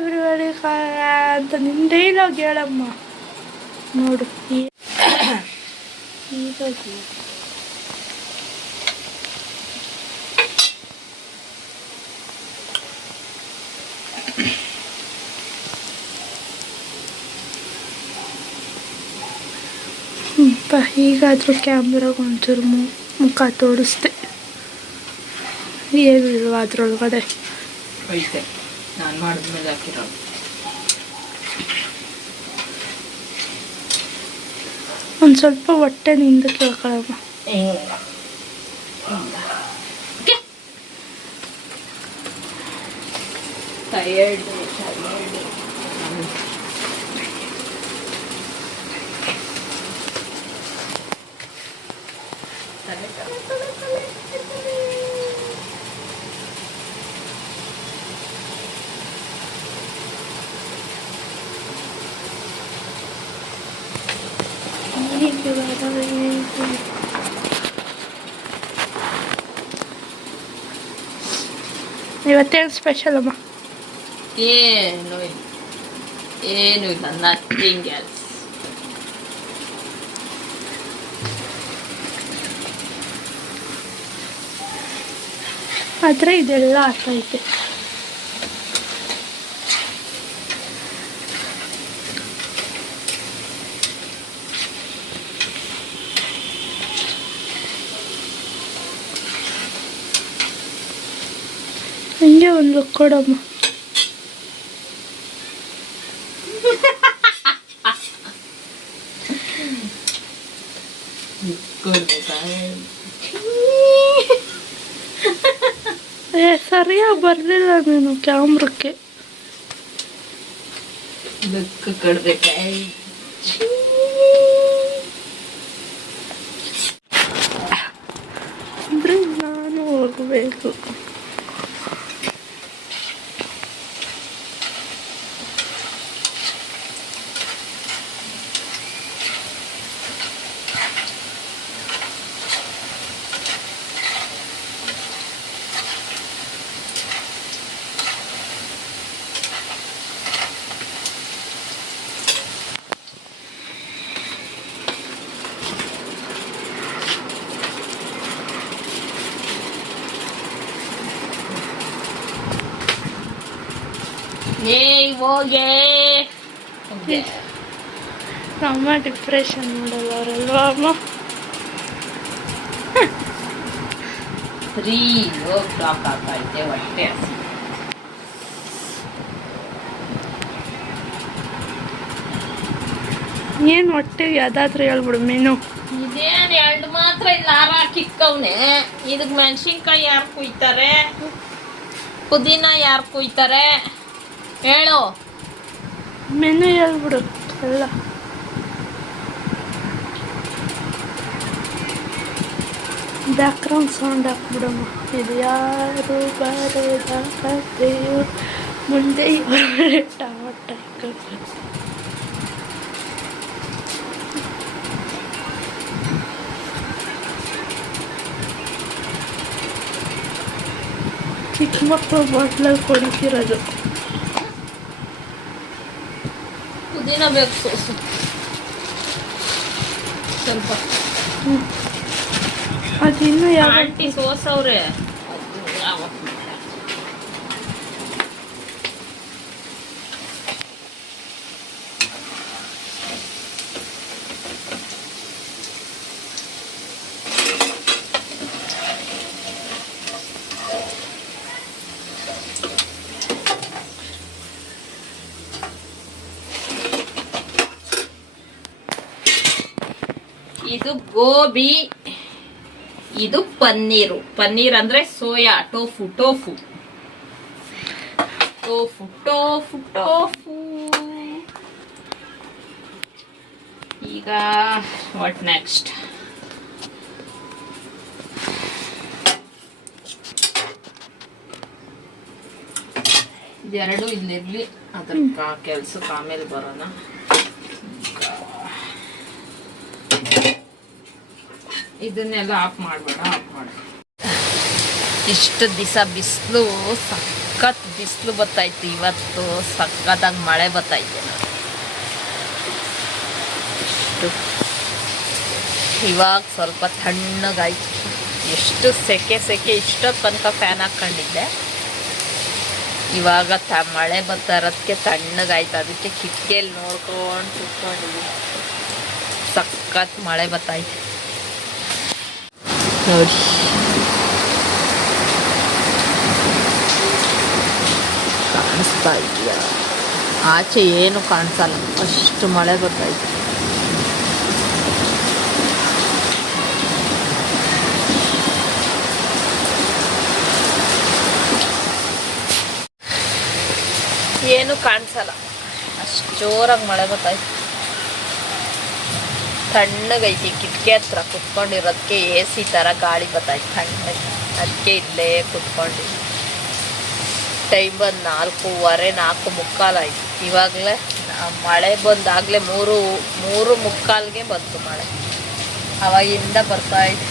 Everybody ಅಂತ ನಿನ್ನ dialogue ಹೇಳಮ್ಮ ನೋಡು. ಈಗ ಈಗಾದರೂ ಕ್ಯಾಮ್ರಾಗ ಒಂಚೂರು ಮುಖ ತೋರಿಸ್ದೆ. ಏನಿಲ್ವ ಅದ್ರೊಳಗಡೆ ಐತೆ, ನಾನು ಮಾಡಿದ್ಮೇಲೆ ಹಾಕಿರೋದು. ಒಂದು ಸ್ವಲ್ಪ ಹೊಟ್ಟೆ ನಿಂದು ಕೇಳ್ಕೊಳಮ್ಮ. ಟಯರ್ಡ್ ಇವತ್ತೇನು ಸ್ಪೆಷಲ್ ಅಮ್ಮ? ಏನು ಇಲ್ಲ, ನಥಿಂಗ್ ಎಲ್ಸ್. ಆದರೆ ಇದೆಲ್ಲ ಆಗ್ತೈತೆ. ಹಿಂಗೆ ಒಂದು ಲುಕ್ ಕೊಡಮ್ಮ. ಸರಿಯಾಗಿ ಬರಲಿಲ್ಲ ನೀನು ಕ್ಯಾಮ್ರಕ್ಕೆ. ಅಂದ್ರೆ ನಾನು ಹೋಗಬೇಕು. ಹೋಗೆ ಅಮ್ಮ ಡಿಪ್ರೆಷನ್ ಮಾಡಲ್ಲ ಅವರಲ್ವಾ ಅಮ್ಮ? ಫ್ರೀ ಹೋಗಿ ಟಾಪ್ ಹಾಕೈತೆ ಹೊಟ್ಟೆ. ಏನು ಹೊಟ್ಟೆಗೆ ಯಾವ್ದಾದ್ರು ಹೇಳ್ಬಿಡು ಮೆನು. ಇದೇನು ಎರಡು ಮಾತ್ರ ಇಲ್ಲ, ಹಾಕಿಕ್ಕವ್ನೆ. ಇದಕ್ಕೆ ಮೆಣಸಿನ್ಕಾಯಿ ಯಾರು ಕುಯ್ತಾರೆ? ಪುದೀನ ಯಾರು ಕುಯ್ತಾರೆ ಹೇಳು? ಮೆನು ಹೇಳ್ಬಿಡು ಎಲ್ಲ. ಬ್ಯಾಕ್ಗ್ರೌಂಡ್ ಸೌಂಡ್ ಹಾಕ್ಬಿಡಮ್ಮ. ಇದು ಯಾರು ಬರೆದ ಕಥೆಯು ಮುಂದೆ ಟಮಾಟ ಚಿಕ್ಕ ಮಕ್ಕಳು ಬಾಟ್ಲಲ್ಲಿ ಕೊಡ್ತಿರೋದು. ಪುದೀನ ಬೇಕು ಸೋಸು ಸ್ವಲ್ಪ. ಅದಿನ್ನು ಯಾವ ಆಂಟಿ ಸೋಸವ್ರೆ. ಇದು ಗೋಬಿ, ಇದು ಪನ್ನೀರು. ಪನ್ನೀರ್ ಅಂದ್ರೆ soya, tofu tofu tofu tofu tofu. ಈಗ ವಾಟ್ ನೆಕ್ಸ್ಟ್? ಇದೆರಡು ಇಲ್ಲಿರ್ಲಿ, ಅದ್ರ ಕೆಲ್ಸಕ್ಕೆ ಆಮೇಲೆ ಬರೋಣ. ಇದನ್ನೆಲ್ಲ ಆಫ್ ಮಾಡಬೇಡ, ಆಫ್ ಮಾಡ. ಇಷ್ಟು ದಿವಸ ಬಿಸಿಲು ಸಖತ್ ಬಿಸಿಲು ಬತ್ತೈತೆ. ಇವತ್ತು ಸಖತ್ತಾಗಿ ಮಳೆ ಬತ್ತೈತೆ. ಇವಾಗ ಸ್ವಲ್ಪ ತಣ್ಣಗಾಯ್ತು. ಎಷ್ಟು ಸೆಕೆ ಇಷ್ಟೊತ್ತು ತನಕ ಫ್ಯಾನ್ ಹಾಕ್ಕೊಂಡಿದ್ದೆ. ಇವಾಗ ಮಳೆ ಬರ್ತಾ ಇರೋದಕ್ಕೆ ತಣ್ಣಗಾಯ್ತು. ಅದಕ್ಕೆ ಕಿಟಕಿಯಲ್ಲಿ ನೋಡ್ಕೊಂಡು ಕೂತ್ಕೊಂಡಿದ್ವಿ. ಸಖತ್ ಮಳೆ ಬರ್ತೈತೆ ನೋಡಿ. ಕಾಣಿಸ್ತಾ ಇದೆಯಾ? ಆಚೆ ಏನು ಕಾಣಿಸಲ್ಲ, ಅಷ್ಟು ಮಳೆ ಬರ್ತೈತೆ. ಏನು ಕಾಣಿಸಲ್ಲ, ಅಷ್ಟು ಜೋರಾಗಿ ಮಳೆ ಬರ್ತೈತೆ. ತಣ್ಣಗೈತಿ. ಕಿಟಕಿ ಹತ್ರ ಕುತ್ಕೊಂಡಿರೋದಕ್ಕೆ ಎ ಸಿ ಥರ ಗಾಳಿ ಬರ್ತೈತೆ ತಣ್ಣಗೆ. ಅದಕ್ಕೆ ಇಲ್ಲೇ ಕುತ್ಕೊಂಡಿದ್ವಿ. ಟೈಮ್ ಬಂದು 4:15 4:45 ಆಯ್ತು. ಇವಾಗಲೇ ಮಳೆ ಬಂದಾಗಲೇ 3:45ಗೆ ಬಂತು ಮಳೆ. ಅವಾಗಿಂದ ಬರ್ತಾಯಿತ್ತು.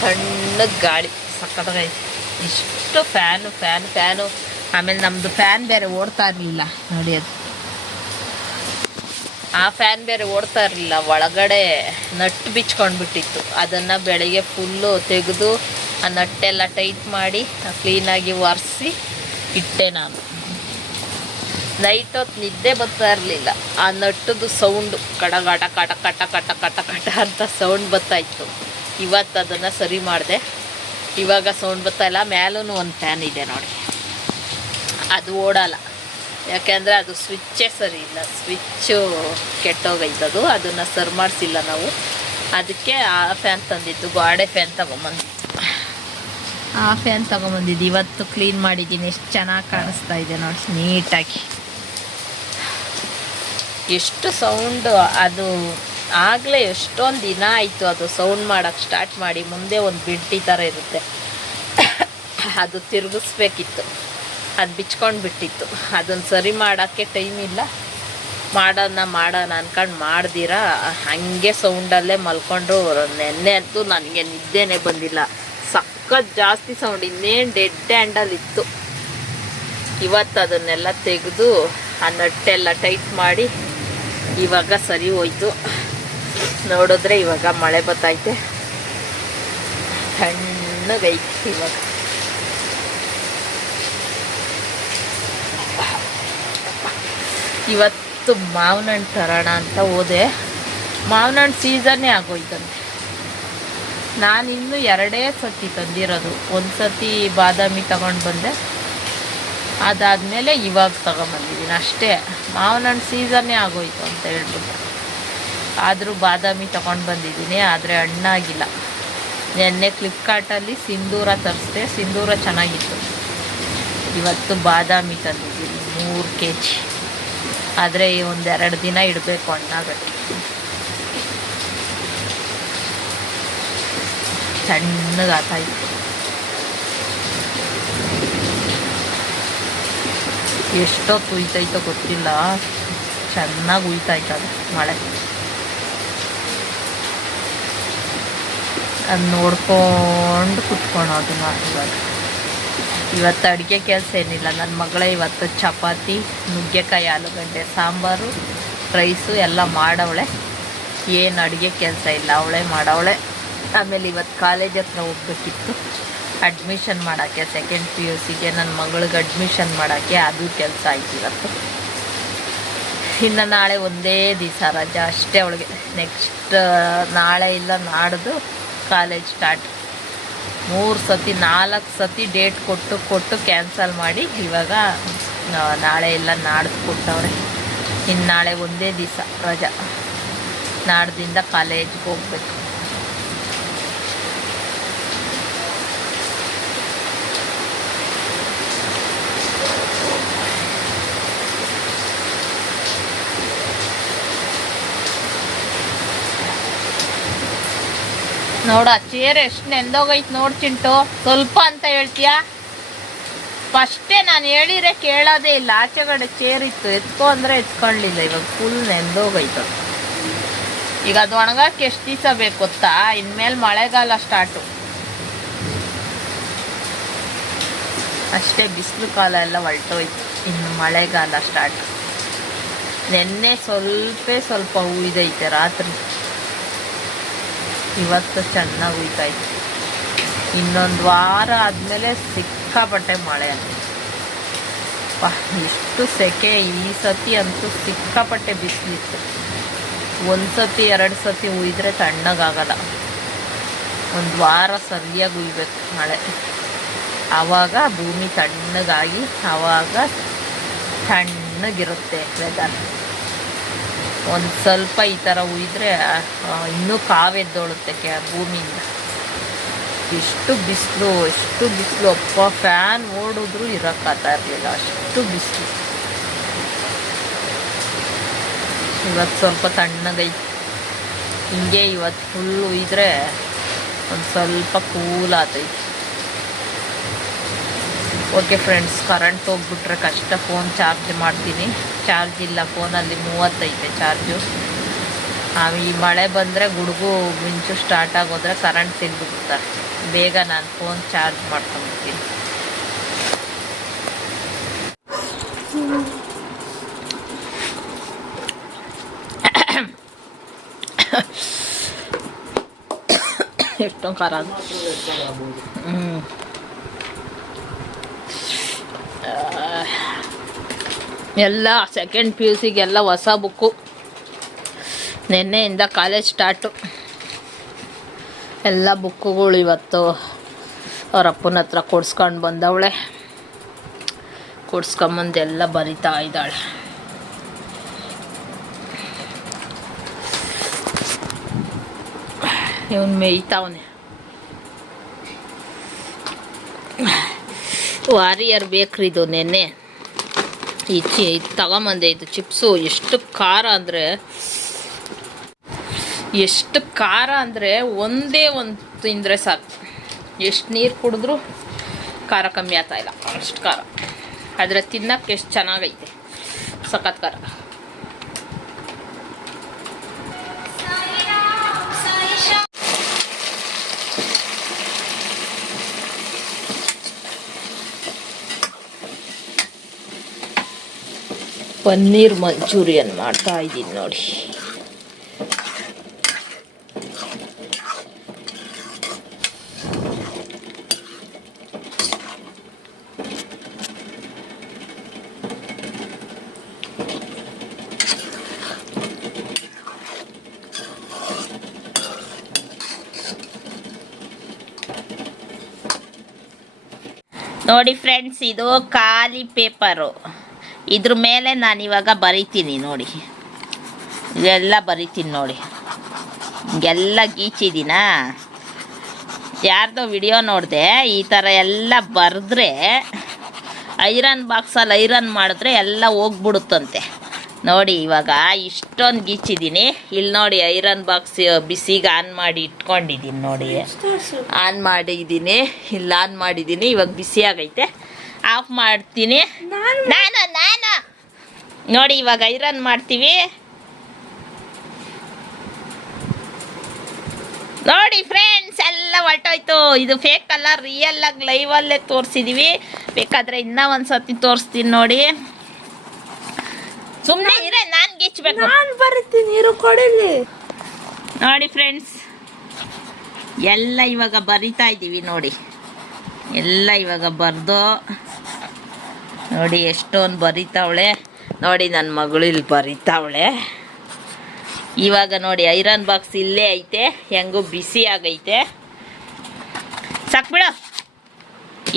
ತಣ್ಣಗೆ ಗಾಳಿ ಸಕ್ಕತ್ತಾಗೈತಿ. ಇಷ್ಟು ಫ್ಯಾನು. ಆಮೇಲೆ ನಮ್ಮದು ಫ್ಯಾನ್ ಬೇರೆ ಓಡ್ತಾ ಇರಲಿಲ್ಲ ನೋಡಿ. ಅದು ಆ ಫ್ಯಾನ್ ಬೇರೆ ಓಡ್ತಾ ಇರಲಿಲ್ಲ. ಒಳಗಡೆ ನಟ್ಟು ಬಿಚ್ಕೊಂಡ್ಬಿಟ್ಟಿತ್ತು. ಅದನ್ನು ಬೆಳಗ್ಗೆ ಫುಲ್ಲು ತೆಗೆದು ಆ ನಟ್ಟೆಲ್ಲ ಟೈಟ್ ಮಾಡಿ ಕ್ಲೀನಾಗಿ ಒರೆಸಿ ಇಟ್ಟೆ ನಾನು. ನೈಟ್ ಹೊತ್ತು ನಿದ್ದೆ ಬರ್ತಾ ಇರಲಿಲ್ಲ. ಆ ನಟ್ಟದು ಸೌಂಡು ಕಟ ಕಟ ಅಂತ ಸೌಂಡ್ ಬರ್ತಾಯಿತ್ತು. ಇವತ್ತು ಅದನ್ನು ಸರಿ ಮಾಡಿದೆ. ಇವಾಗ ಸೌಂಡ್ ಬರ್ತಾ ಇಲ್ಲ. ಮೇಲೂ ಒಂದು ಫ್ಯಾನ್ ಇದೆ ನೋಡಿ, ಅದು ಓಡಲ್ಲ. ಯಾಕೆಂದರೆ ಅದು ಸ್ವಿಚ್ಚೇ ಸರಿ ಇಲ್ಲ. ಸ್ವಿಚ್ಚು ಕೆಟ್ಟೋಗೈತದು. ಅದನ್ನು ಸರಿ ಮಾಡಿಸಿಲ್ಲ ನಾವು. ಅದಕ್ಕೆ ಆ ಫ್ಯಾನ್ ತಂದಿದ್ದು, ಗೋಡೆ ಫ್ಯಾನ್ ಆ ಫ್ಯಾನ್ ತೊಗೊಂಬಂದಿದ್ದು. ಇವತ್ತು ಕ್ಲೀನ್ ಮಾಡಿದ್ದೀನಿ. ಎಷ್ಟು ಚೆನ್ನಾಗಿ ಕಾಣಿಸ್ತಾ ಇದೆ ನೋಡಿ, ನೀಟಾಗಿ. ಎಷ್ಟು ಸೌಂಡು ಅದು. ಆಗಲೇ ಎಷ್ಟೊಂದು ದಿನ ಆಯಿತು ಅದು ಸೌಂಡ್ ಮಾಡೋಕ್ಕೆ ಸ್ಟಾರ್ಟ್ ಮಾಡಿ. ಮುಂದೆ ಒಂದು ಬಿಡ್ಟಿ ಥರ ಇರುತ್ತೆ, ಅದು ತಿರುಗಿಸ್ಬೇಕಿತ್ತು. ಅದು ಬಿಚ್ಕೊಂಡು ಬಿಟ್ಟಿತ್ತು. ಅದನ್ನು ಸರಿ ಮಾಡೋಕ್ಕೆ ಟೈಮ್ ಇಲ್ಲ. ಮಾಡೋಣ ಅನ್ಕೊಂಡು ಮಾಡ್ದಿರ ಹಾಗೆ ಸೌಂಡಲ್ಲೇ ಮಲ್ಕೊಂಡ್ರು. ನೆನ್ನೆ ಅಂತೂ ನನಗೆ ನಿದ್ದೆನೇ ಬಂದಿಲ್ಲ. ಸಖತ್ ಜಾಸ್ತಿ ಸೌಂಡ್. ಇನ್ನೇನು ಡೆಡ್ ಹ್ಯಾಂಡಲ್ ಇತ್ತು. ಇವತ್ತು ಅದನ್ನೆಲ್ಲ ತೆಗೆದು ಆ ನಟ್ಟೆಲ್ಲ ಟೈಟ್ ಮಾಡಿ ಇವಾಗ ಸರಿ ಹೋಯ್ತು. ನೋಡಿದ್ರೆ ಇವಾಗ ಮಳೆ ಬರ್ತೈತೆ. ತಣ್ಣಗೈತಿ ಇವಾಗ. ಇವತ್ತು ಮಾವಿನ ಹಣ್ಣು ತರೋಣ ಅಂತ ಹೋದೆ. ಮಾವಿನ ಹಣ್ಣು ಸೀಸನ್ನೇ ಆಗೋಯ್ತಂತೆ. ನಾನಿನ್ನೂ 2 ಸತಿ ತಂದಿರೋದು. ಒಂದು ಸತಿ ಬಾದಾಮಿ ತಗೊಂಡು ಬಂದೆ, ಅದಾದಮೇಲೆ ಇವಾಗ ತಗೊಂಬಂದಿದ್ದೀನಿ ಅಷ್ಟೇ. ಮಾವಿನ ಹಣ್ಣು ಸೀಸನ್ನೇ ಆಗೋಯ್ತು ಅಂತ ಹೇಳ್ಬಿಟ್ಟು ಆದರೂ ಬಾದಾಮಿ ತಗೊಂಡು ಬಂದಿದ್ದೀನಿ. ಆದರೆ ಹಣ್ಣಾಗಿಲ್ಲ. ನೆನ್ನೆ ಫ್ಲಿಪ್ಕಾರ್ಟಲ್ಲಿ ಸಿಂಧೂರ ತರಿಸಿದೆ. ಸಿಂಧೂರ ಚೆನ್ನಾಗಿತ್ತು. ಇವತ್ತು ಬಾದಾಮಿ ತಂದಿದ್ದೀನಿ 3 kg. ಆದರೆ 1-2 ದಿನ ಇಡಬೇಕು ಹಣ್ಣಾಗಕ್ಕೆ. ಸಣ್ಣಗಾಗ್ತಾಯಿತ್ತು. ಎಷ್ಟೊತ್ತು ಉಯ್ತೈತೋ ಗೊತ್ತಿಲ್ಲ. ಚೆನ್ನಾಗಿ ಉಯ್ತಾಯ್ತದೆ ಮಳೆ. ಅದು ನೋಡ್ಕೊಂಡು ಕುತ್ಕೊಳೋದು ನಾನು ಇವತ್ತು ಅಡುಗೆ ಕೆಲಸ ಏನಿಲ್ಲ. ನನ್ನ ಮಗಳೇ ಇವತ್ತು ಚಪಾತಿ, ನುಗ್ಗೆಕಾಯಿ, ಆಲೂಗಡ್ಡೆ ಸಾಂಬಾರು, ರೈಸು ಎಲ್ಲ ಮಾಡವಳೆ. ಏನು ಅಡುಗೆ ಕೆಲಸ ಇಲ್ಲ, ಅವಳೇ ಮಾಡವಳೆ. ಆಮೇಲೆ ಇವತ್ತು ಕಾಲೇಜ್ ಹತ್ರ ಹೋಗ್ಬೇಕಿತ್ತು ಅಡ್ಮಿಷನ್ ಮಾಡೋಕ್ಕೆ. 2nd PUCಗೆ ನನ್ನ ಮಗಳಿಗೆ ಅಡ್ಮಿಷನ್ ಮಾಡೋಕ್ಕೆ. ಅದು ಕೆಲಸ ಆಯ್ತು ಇವತ್ತು. ಇನ್ನು ನಾಳೆ ಒಂದೇ ದಿವಸ ರಜಾ ಅಷ್ಟೇ ಅವಳಿಗೆ. ನೆಕ್ಸ್ಟ್ ನಾಳೆ ಇಲ್ಲ ನಾಡ್ದು ಕಾಲೇಜ್ ಸ್ಟಾರ್ಟ್. 4 ಸತಿ ಡೇಟ್ ಕೊಟ್ಟು ಕ್ಯಾನ್ಸಲ್ ಮಾಡಿ ಇವಾಗ ನಾಳೆ ಇಲ್ಲ ನಾಡ್ದು ಕೊಟ್ಟವ್ರೆ. ಇನ್ನು ನಾಳೆ ಒಂದೇ ದಿವಸ ರಜಾ. ನಾಡ್ದಿಂದ ಕಾಲೇಜ್ಗೆ ಹೋಗ್ಬೇಕು. ನೋಡ ಚೇರ್ ಎಷ್ಟು ನೆಂದೋಗೈತೆ ನೋಡಿ ಚಿಂಟು. ಸ್ವಲ್ಪ ಅಂತ ಹೇಳ್ತೀಯಾ? ಫಸ್ಟೇ ನಾನು ಹೇಳಿದ್ರೆ ಕೇಳೋದೇ ಇಲ್ಲ. ಆಚೆಗಡೆ ಚೇರ್ ಇತ್ತು, ಎತ್ಕೊ ಅಂದರೆ ಎತ್ಕೊಳ್ಳಿಲ್ಲ. ಇವಾಗ ಫುಲ್ ನೆಂದೋಗೈತು. ಈಗ ಅದು ಒಣಗಕ್ಕೆ ಎಷ್ಟು ದಿವಸ ಬೇಕು ಗೊತ್ತಾ? ಇನ್ಮೇಲೆ ಮಳೆಗಾಲ ಸ್ಟಾರ್ಟು. ಅಷ್ಟೇ ಬಿಸಿಲು ಕಾಲ ಎಲ್ಲ ಹೊರಟೋಯ್ತು. ಇನ್ನು ಮಳೆಗಾಲ ಸ್ಟಾರ್ಟ್. ನೆನ್ನೆ ಸ್ವಲ್ಪ ಹುಯ್ದೈತೆ ರಾತ್ರಿ, ಇವತ್ತು ಚೆನ್ನಾಗಿ ಹುಯ್ತಾಯಿತ್ತು. ಇನ್ನೊಂದು ವಾರ ಆದಮೇಲೆ ಸಿಕ್ಕಾಪಟ್ಟೆ ಮಳೆ ಅಂತ. ಎಷ್ಟು ಸೆಕೆ ಈ ಸತಿ ಅಂತೂ, ಸಿಕ್ಕಾಪಟ್ಟೆ ಬಿಸಿಲಿತ್ತು. ಒಂದು ಸತಿ 2 ಸತಿ ಹುಯ್ದ್ರೆ ತಣ್ಣಗಾಗಲ್ಲ. ಒಂದು ವಾರ ಸರಿಯಾಗಿ ಹುಯ್ಬೇಕು ಮಳೆ, ಆವಾಗ ಭೂಮಿ ತಣ್ಣಗಾಗಿ ಆವಾಗ ತಣ್ಣಗಿರುತ್ತೆ ವೆದರ್. ಒಂದು ಸ್ವಲ್ಪ ಈ ಥರ ಹುಯ್ದ್ರೆ ಇನ್ನೂ ಕಾವೆದ್ದೋಳುತ್ತೆ ಭೂಮಿಯಿಂದ. ಎಷ್ಟು ಬಿಸಿಲು ಅಪ್ಪ, ಫ್ಯಾನ್ ಓಡಿದ್ರೂ ಇರೋಕ್ಕಾಗ್ತಾ ಇರಲಿಲ್ಲ, ಅಷ್ಟು ಬಿಸಿಲು. ಇವತ್ತು ಸ್ವಲ್ಪ ತಣ್ಣಗೈತಿ. ಹಿಂಗೆ ಇವತ್ತು ಫುಲ್ ಹುಯ್ದ್ರೆ ಒಂದು ಸ್ವಲ್ಪ ಕೂಲ್ ಆಗ್ತೈತಿ. ಓಕೆ ಫ್ರೆಂಡ್ಸ್, ಕರೆಂಟ್ ಹೋಗ್ಬಿಟ್ರೆ ಕಷ್ಟ. ಫೋನ್ ಚಾರ್ಜ್ ಮಾಡ್ತೀನಿ, ಚಾರ್ಜ್ ಇಲ್ಲ ಫೋನಲ್ಲಿ, 30 ಐತೆ ಚಾರ್ಜು. ಈ ಮಳೆ ಬಂದರೆ ಗುಡುಗು ಮಿಂಚು ಸ್ಟಾರ್ಟ್ ಆಗೋದ್ರೆ ಕರೆಂಟ್ ತಿಂದುಬಿಡ್ತಾರೆ. ಬೇಗ ನಾನು ಫೋನ್ ಚಾರ್ಜ್ ಮಾಡ್ಕೊಂಡ್ಬಿಡ್ತೀನಿ. ಎಷ್ಟೊಂದು ಖಾರ ಅದು. ಎಲ್ಲ ಸೆಕೆಂಡ್ PUC ಗೆಲ್ಲ ಹೊಸ ಬುಕ್ಕು. ನೆನ್ನೆಯಿಂದ college start. ಎಲ್ಲ ಬುಕ್ಕುಗಳು ಇವತ್ತು ಅವ್ರ ಅಪ್ಪನ ಹತ್ರ ಕೊಡ್ಸ್ಕೊಂಡು ಬಂದವಳೆ. ಕೊಡ್ಸ್ಕೊಂಬಂದು ಎಲ್ಲ ಬರಿತಾ ಇದ್ದಾಳೆ. ಇವನು ಮೇಯ್ತಾವನೆ. ವಾರಿಯರ್ ಬೇಕ್ರಿದು ನೆನ್ನೆ ಇದು ತಗೊಂಬಂದೆ. ಇದು ಚಿಪ್ಸು ಎಷ್ಟು ಖಾರ ಅಂದರೆ ಒಂದೇ ಒಂದು ತಿಂದರೆ ಸಾಕು. ಎಷ್ಟು ನೀರು ಕುಡಿದ್ರೂ ಖಾರ ಕಮ್ಮಿ ಆಗ್ತಾಯಿಲ್ಲ, ಅಷ್ಟು ಖಾರ. ಆದರೆ ತಿನ್ನೋಕ್ಕೆ ಎಷ್ಟು ಚೆನ್ನಾಗೈತೆ, ಸಖತ್ ಖಾರ. ಪನ್ನೀರ್ ಮಂಚೂರಿಯನ್ ಮಾಡ್ತಾ ಇದ್ದೀನಿ ನೋಡಿ. ನೋಡಿ ಫ್ರೆಂಡ್ಸ್, ಇದು ಖಾಲಿ ಪೇಪರು. ಇದ್ರ ಮೇಲೆ ನಾನು ಇವಾಗ ಬರಿತೀನಿ ನೋಡಿ. ಇದೆಲ್ಲ ಬರಿತೀನಿ ನೋಡಿ. ಹಿಂಗೆಲ್ಲ ಗೀಚಿದ್ದೀನಾ. ಯಾರ್ದೋ ವಿಡಿಯೋ ನೋಡಿದೆ, ಈ ಥರ ಎಲ್ಲ ಬರೆದ್ರೆ ಐರನ್ ಬಾಕ್ಸಲ್ಲಿ ಐರನ್ ಮಾಡಿದ್ರೆ ಎಲ್ಲ ಹೋಗ್ಬಿಡುತ್ತಂತೆ. ನೋಡಿ ಇವಾಗ ಇಷ್ಟೊಂದು ಗೀಚಿದ್ದೀನಿ. ಇಲ್ಲಿ ನೋಡಿ ಐರನ್ ಬಾಕ್ಸ್ ಬಿಸಿಗೆ ಆನ್ ಮಾಡಿ ಇಟ್ಕೊಂಡಿದ್ದೀನಿ ನೋಡಿ. ಆನ್ ಮಾಡಿದ್ದೀನಿ, ಇಲ್ಲಿ ಆನ್ ಮಾಡಿದ್ದೀನಿ. ಇವಾಗ ಬಿಸಿ ಆಗೈತೆ, ಆಫ್ ಮಾಡ್ತೀನಿ. ನಾನು ನೋಡಿ ಇವಾಗ ಐರನ್ ಮಾಡ್ತೀವಿ ನೋಡಿ ಫ್ರೆಂಡ್ಸ್. ಎಲ್ಲ ಹೊರಟೋಯ್ತು. ಇದು ಫೇಕ್ ಅಲ್ಲ, ರಿಯಲ್ ಆಗಿ ಲೈವಲ್ಲೇ ತೋರಿಸಿದೀವಿ. ಬೇಕಾದ್ರೆ ಇನ್ನೂ ಒಂದು ಸತಿ ತೋರಿಸ್ತೀನಿ ನೋಡಿ. ಸುಮ್ಮನೆ ಇರೇ, ನಾನು ಗೀಚ್ಬೇಕು. ನಾನು ಬರ್ತೀನಿ, ಇರು ಕೊಡಿಲಿ. ನೋಡಿ ಫ್ರೆಂಡ್ಸ್, ಎಲ್ಲ ಇವಾಗ ಬರಿತಾ ಇದ್ದೀವಿ ನೋಡಿ. ಎಲ್ಲ ಇವಾಗ ಬರೆದು ನೋಡಿ ಎಷ್ಟೊಂದು ಬರಿತಾವಳೆ ನೋಡಿ. ನನ್ನ ಮಗಳು ಇಲ್ಲಿ ಬರಿತಾವಳೆ. ಇವಾಗ ನೋಡಿ ಐರನ್ ಬಾಕ್ಸ್ ಇಲ್ಲೇ ಐತೆ, ಹೆಂಗೂ ಬಿಸಿ ಆಗೈತೆ. ಸಾಕ್ಬಿಡ.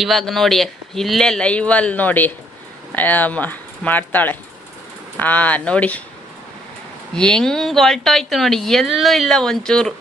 ಇವಾಗ ನೋಡಿ ಇಲ್ಲೇ ಲೈವಲ್ಲಿ ನೋಡಿ ಮಾಡ್ತಾಳೆ. ನೋಡಿ ಹೆಂಗೆ ಹೊಲ್ಟೋಯ್ತು ನೋಡಿ, ಎಲ್ಲೂ ಇಲ್ಲ ಒಂಚೂರು.